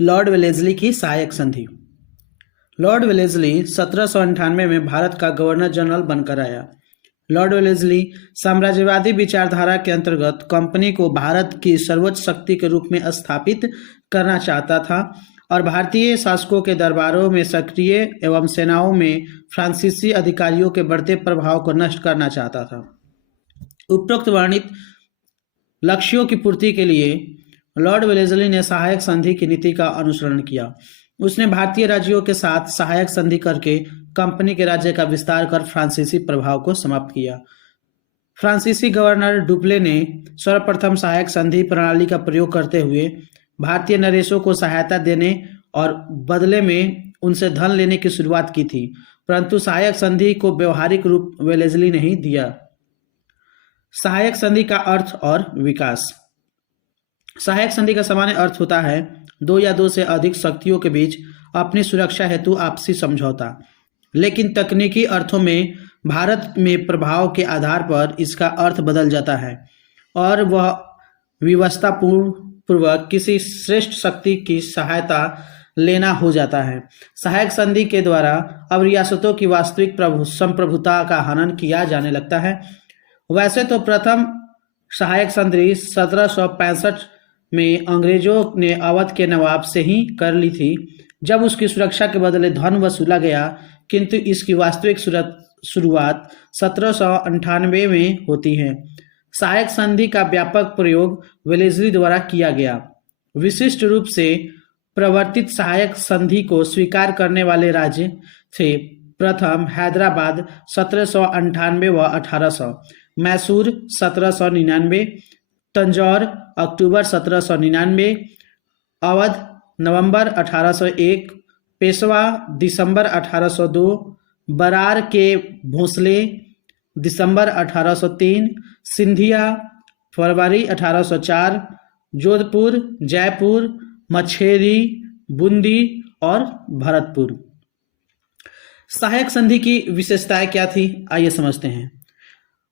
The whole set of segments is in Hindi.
लॉर्ड वेलेस्ली की सहायक संधि। लॉर्ड वेलेस्ली 1798 में भारत का गवर्नर जनरल बनकर आया। लॉर्ड वेलेस्ली साम्राज्यवादी विचारधारा के अंतर्गत कंपनी को भारत की सर्वोच्च शक्ति के रूप में स्थापित करना चाहता था और भारतीय शासकों के दरबारों में सक्रिय एवं सेनाओं में फ्रांसीसी अधिकारियों के बढ़ते प्रभाव को नष्ट करना चाहता था। उपरोक्त वर्णित लक्ष्यों की पूर्ति के लिए लॉर्ड वेलेस्ली ने सहायक संधि की नीति का अनुसरण किया। उसने भारतीय राज्यों के साथ सहायक संधि करके कंपनी के राज्य का विस्तार कर फ्रांसीसी प्रभाव को समाप्त किया। फ्रांसीसी गवर्नर डुप्ले ने सर्वप्रथम सहायक संधि प्रणाली का प्रयोग करते हुए भारतीय नरेशों को सहायता देने और बदले में उनसे धन लेने की शुरुआत की थी, परंतु सहायक संधि को व्यवहारिक रूप वेलेस्ली ने ही दिया। सहायक संधि का अर्थ और विकास। सहायक संधि का सामान्य अर्थ होता है दो या दो से अधिक शक्तियों के बीच अपनी सुरक्षा हेतु आपसी समझौता, लेकिन तकनीकी अर्थों में भारत में प्रभाव के आधार पर इसका अर्थ बदल जाता है और वह व्यवस्था पूर्वक किसी श्रेष्ठ शक्ति की सहायता लेना हो जाता है। सहायक संधि के द्वारा अब रियासतों की वास्तविक संप्रभुता का हनन किया जाने लगता है। वैसे तो प्रथम सहायक संधि 1765 में अंग्रेजों ने अवध के नवाब से ही कर ली थी, जब उसकी सुरक्षा के बदले धन वसूला गया, किंतु इसकी वास्तविक शुरुआत 1798 में होती है। सहायक संधि का व्यापक प्रयोग वेलेस्ली द्वारा किया गया। विशिष्ट रूप से प्रवर्तित सहायक संधि को स्वीकार करने वाले राज्य थे: प्रथम हैदराबाद 1798 व 1800, मैसूर 1799, तंजौर अक्टूबर 1799, अवध नवंबर 1801, पेशवा दिसंबर 1802, बरार के भोंसले दिसंबर 1803, सिंधिया फरवरी 1804, जोधपुर, जयपुर, मछेरी, बूंदी और भरतपुर। सहायक संधि की विशेषताएं क्या थी, आइए समझते हैं।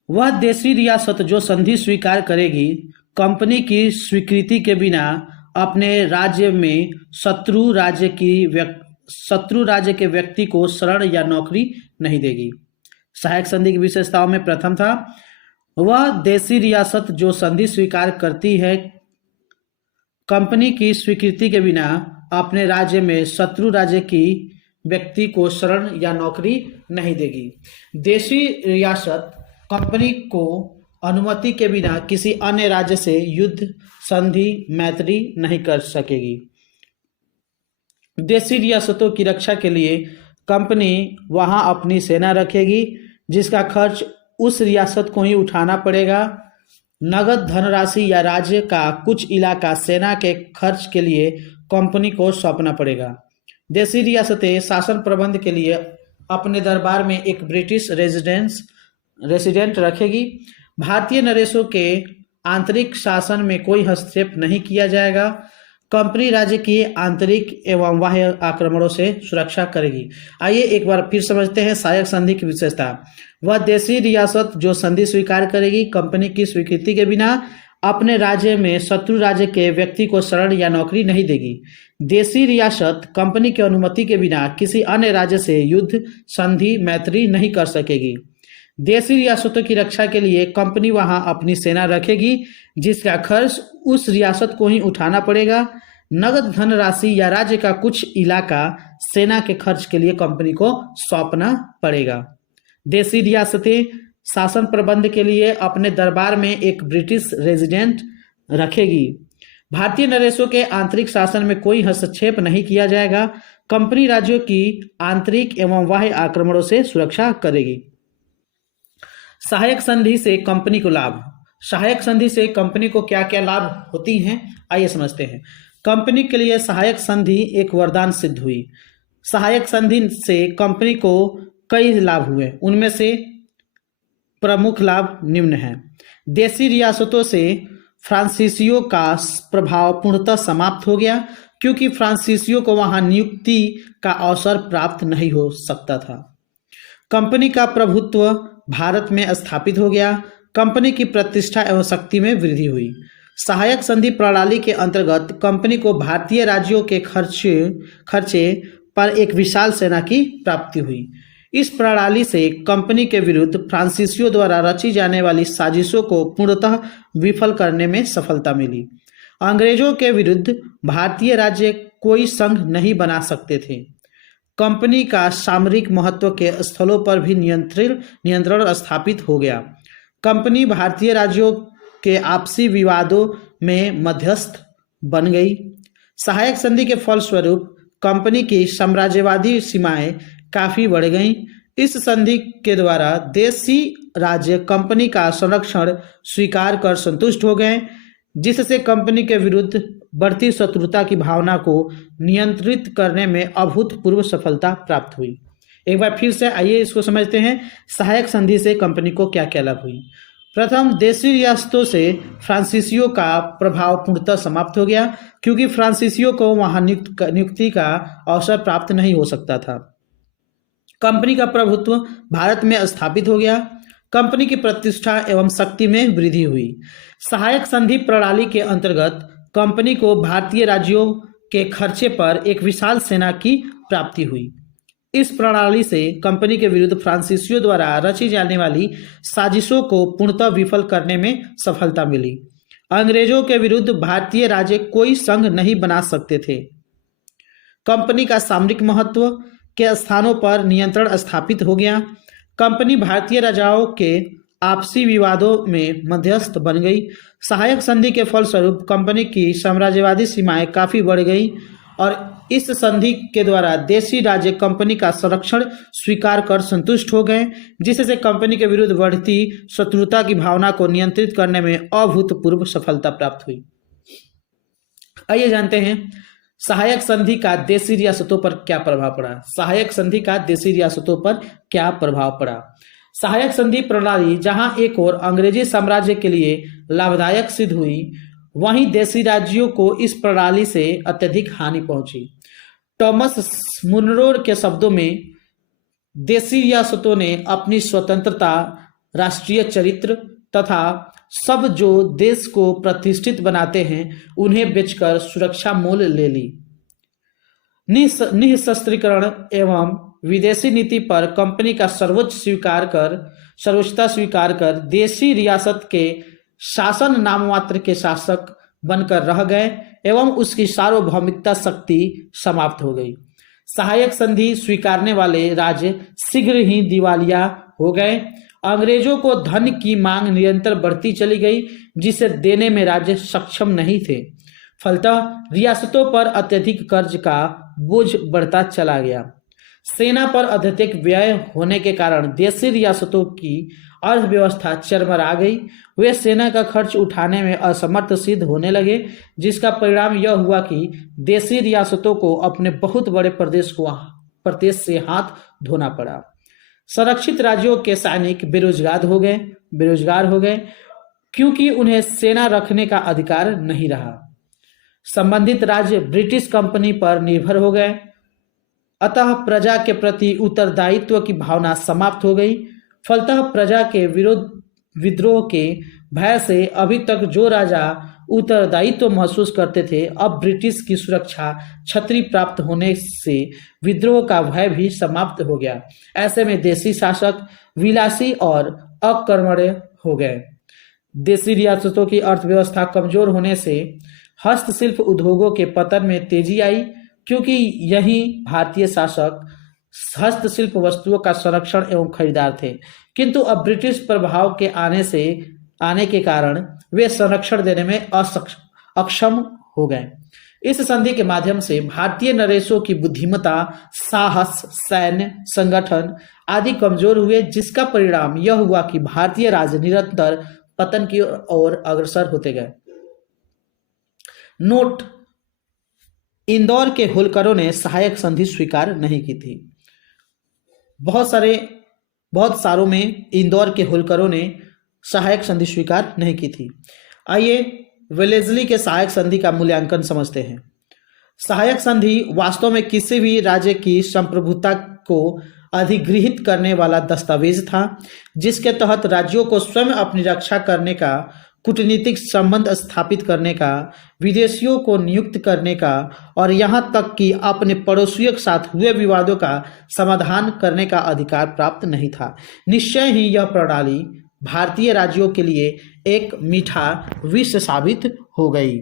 वह देशी रियासत जो संधि स्वीकार करेगी, कंपनी की स्वीकृति के बिना अपने राज्य में शत्रु राज्य के व्यक्ति को शरण या नौकरी नहीं देगी। सहायक संधि की विशेषताओं में प्रथम था, वह देशी रियासत जो संधि स्वीकार करती है, कंपनी की स्वीकृति के बिना अपने राज्य में शत्रु राज्य की व्यक्ति को शरण या नौकरी नहीं देगी। देशी रियासत कंपनी को अनुमति के बिना किसी अन्य राज्य से युद्ध, संधि, मैत्री नहीं कर सकेगी। देशी रियासतों की रक्षा के लिए कंपनी वहां अपनी सेना रखेगी, जिसका खर्च उस रियासत को ही उठाना पड़ेगा। नगद धनराशि या राज्य का कुछ इलाका सेना के खर्च के लिए कंपनी को सौंपना पड़ेगा। देशी रियासतें शासन प्रबंध के लिए अपने दरबार में एक ब्रिटिश रेसिडेंट रखेगी। भारतीय नरेशों के आंतरिक शासन में कोई हस्तक्षेप नहीं किया जाएगा। कंपनी राज्य की आंतरिक एवं बाह्य आक्रमणों से सुरक्षा करेगी। आइए एक बार फिर समझते हैं सहायक संधि की विशेषता। वह देशी रियासत जो संधि स्वीकार करेगी, कंपनी की स्वीकृति के बिना अपने राज्य में शत्रु राज्य के व्यक्ति को शरण या नौकरी नहीं देगी। देशी रियासत कंपनी की अनुमति के बिना किसी अन्य राज्य से युद्ध, संधि, मैत्री नहीं कर सकेगी। देशी रियासतों की रक्षा के लिए कंपनी वहां अपनी सेना रखेगी, जिसका खर्च उस रियासत को ही उठाना पड़ेगा। नगद धनराशि या राज्य का कुछ इलाका सेना के खर्च के लिए कंपनी को सौंपना पड़ेगा। देशी रियासतें शासन प्रबंध के लिए अपने दरबार में एक ब्रिटिश रेजिडेंट रखेगी। भारतीय नरेशों के आंतरिक शासन में कोई हस्तक्षेप नहीं किया जाएगा। कंपनी राज्यों की आंतरिक एवं बाह्य आक्रमणों से सुरक्षा करेगी। सहायक संधि से कंपनी को लाभ। सहायक संधि से कंपनी को क्या क्या लाभ होती हैं, आइए समझते हैं। कंपनी के लिए सहायक संधि एक वरदान सिद्ध हुई। सहायक संधि से कंपनी को कई लाभ हुए, उनमें से प्रमुख लाभ निम्न हैं। देशी रियासतों से फ्रांसीसियों का प्रभाव पूर्णतः समाप्त हो गया, क्योंकि फ्रांसीसियों को वहां नियुक्ति का अवसर प्राप्त नहीं हो सकता था। कंपनी का प्रभुत्व भारत में स्थापित हो गया। कंपनी की प्रतिष्ठा एवं शक्ति में वृद्धि हुई। सहायक संधि प्रणाली के अंतर्गत कंपनी को भारतीय राज्यों के खर्चे पर एक विशाल सेना की प्राप्ति हुई। इस प्रणाली से कंपनी के विरुद्ध फ्रांसीसियों द्वारा रची जाने वाली साजिशों को पूर्णतः विफल करने में सफलता मिली। अंग्रेजों के विरुद्ध भारतीय राज्य कोई संघ नहीं बना सकते थे। कंपनी का सामरिक महत्व के स्थलों पर भी नियंत्रण स्थापित हो गया। कंपनी भारतीय राज्यों के आपसी विवादों में मध्यस्थ बन गई। सहायक संधि के फलस्वरूप कंपनी की साम्राज्यवादी सीमाएं काफी बढ़ गईं। इस संधि के द्वारा देशी राज्य कंपनी का संरक्षण स्वीकार कर संतुष्ट हो गए, जिससे कंपनी के विरुद्ध बढ़ती शत्रुता की भावना को नियंत्रित करने में अभूतपूर्व सफलता प्राप्त हुई। एक बार फिर से आइए इसको समझते हैं। सहायक संधि से कंपनी को क्या क्या लाभ हुई। प्रथम, देशी रियासतों से फ्रांसीसियों का प्रभाव पूर्णतः समाप्त हो गया, क्योंकि फ्रांसीसियों को वहां नियुक्ति का अवसर प्राप्त नहीं हो सकता था। कंपनी का प्रभुत्व भारत में स्थापित हो गया। कंपनी की प्रतिष्ठा एवं शक्ति में वृद्धि हुई। सहायक संधि प्रणाली के अंतर्गत कंपनी को भारतीय राज्यों के खर्चे पर एक विशाल सेना की प्राप्ति हुई। इस प्रणाली से कंपनी के विरुद्ध फ्रांसीसियों द्वारा रची जाने वाली साजिशों को पूर्णतः विफल करने में सफलता मिली। अंग्रेजों के विरुद्ध भारतीय राज्य कोई संघ नहीं बना सकते थे। कंपनी का सामरिक महत्व के स्थानों पर नियंत्रण स्थापित हो गया। कंपनी भारतीय राजाओं के आपसी विवादों में मध्यस्थ बन गई। सहायक संधि के फलस्वरूप कंपनी की साम्राज्यवादी सीमाएं काफी बढ़ गई और इस संधि के द्वारा देशी राज्य कंपनी का संरक्षण स्वीकार कर संतुष्ट हो गए, जिससे कंपनी के विरुद्ध बढ़ती शत्रुता की भावना को नियंत्रित करने में अभूतपूर्व सफलता प्राप्त हुई। आइए जानते हैं सहायक संधि का देशी रियासतों पर क्या प्रभाव पड़ा। सहायक संधि का देशी रियासतों पर क्या प्रभाव पड़ा। सहायक संधि प्रणाली जहां एक ओर अंग्रेजी साम्राज्य के लिए लाभदायक सिद्ध हुई, वहीं देशी राज्यों को इस प्रणाली से अत्यधिक हानि पहुंची। टॉमस मुनरो के शब्दों में, देशी रियासतों ने अपनी स्वतंत्रता, राष्ट्रीय चरित्र तथा सब जो देश को प्रतिष्ठित बनाते हैं उन्हें बेचकर सुरक्षा मोल ले ली। निःशस्त्रीकरण एवं विदेशी नीति पर कंपनी का सर्वोच्चता स्वीकार कर देशी रियासत के शासन नाममात्र के शासक बनकर रह गए एवं उसकी सार्वभौमिकता शक्ति समाप्त हो गई। सहायक संधि स्वीकारने वाले राज्य शीघ्र ही दिवालिया हो गए। अंग्रेजों को धन की मांग निरंतर बढ़ती चली गई, जिसे देने में राज्य सक्षम नहीं थे। फलतः रियासतों पर अत्यधिक कर्ज का बोझ बढ़ता चला गया। सेना पर अत्यधिक व्यय होने के कारण देशी रियासतों की अर्थव्यवस्था चरमरा गई। वे सेना का खर्च उठाने में असमर्थ सिद्ध होने लगे, जिसका परिणाम यह हुआ कि देशी रियासतों को अपने बहुत बड़े प्रदेश से हाथ धोना पड़ा। संरक्षित राज्यों के सैनिक बेरोजगार हो गए क्योंकि उन्हें सेना रखने का अधिकार नहीं रहा। संबंधित राज्य ब्रिटिश कंपनी पर निर्भर हो गए, अतः प्रजा के प्रति उत्तरदायित्व की भावना समाप्त हो गई। फलतः प्रजा के विद्रोह के भय से अभी तक जो राजा उत्तरदायित्व महसूस करते थे, अब ब्रिटिश की सुरक्षा छतरी प्राप्त होने से विद्रोह का भय भी समाप्त हो गया। ऐसे में देशी शासक विलासी और अकर्मण्य हो गए। देशी रियासतों की अर्थव्यवस्था कमजोर होने से हस्तशिल्प उद्योगों के पतन में तेजी आई, क्योंकि यही भारतीय शासक हस्तशिल्प वस्तुओं का संरक्षण एवं खरीदार थे। किंतु अब ब्रिटिश प्रभाव के आने के कारण वे संरक्षण देने में अक्षम हो गए। इस संधि के माध्यम से भारतीय नरेशों की बुद्धिमत्ता, साहस, सैन्य संगठन आदि कमजोर हुए, जिसका परिणाम यह हुआ कि भारतीय राज्य निरंतर पतन की ओर अग्रसर होते गए। नोट: इंदौर के होलकरों ने सहायक संधि स्वीकार नहीं की थी। बहुत सारों में इंदौर के होलकरों ने सहायक संधि स्वीकार नहीं की थी। आइए वेलेस्ली के सहायक संधि का मूल्यांकन समझते हैं। सहायक संधि वास्तव में किसी भी राज्य की संप्रभुता को अधिगृहित करने वाला दस्तावेज था, जिसके तहत राज्यों को स्वयं अपनी रक्षा करने का कूटनीतिक संबंध स्थापित करने का, विदेशियों को नियुक्त करने का और यहाँ तक कि अपने पड़ोसियों के साथ हुए विवादों का समाधान करने का अधिकार प्राप्त नहीं था। निश्चय ही यह प्रणाली भारतीय राज्यों के लिए एक मीठा विष साबित हो गई।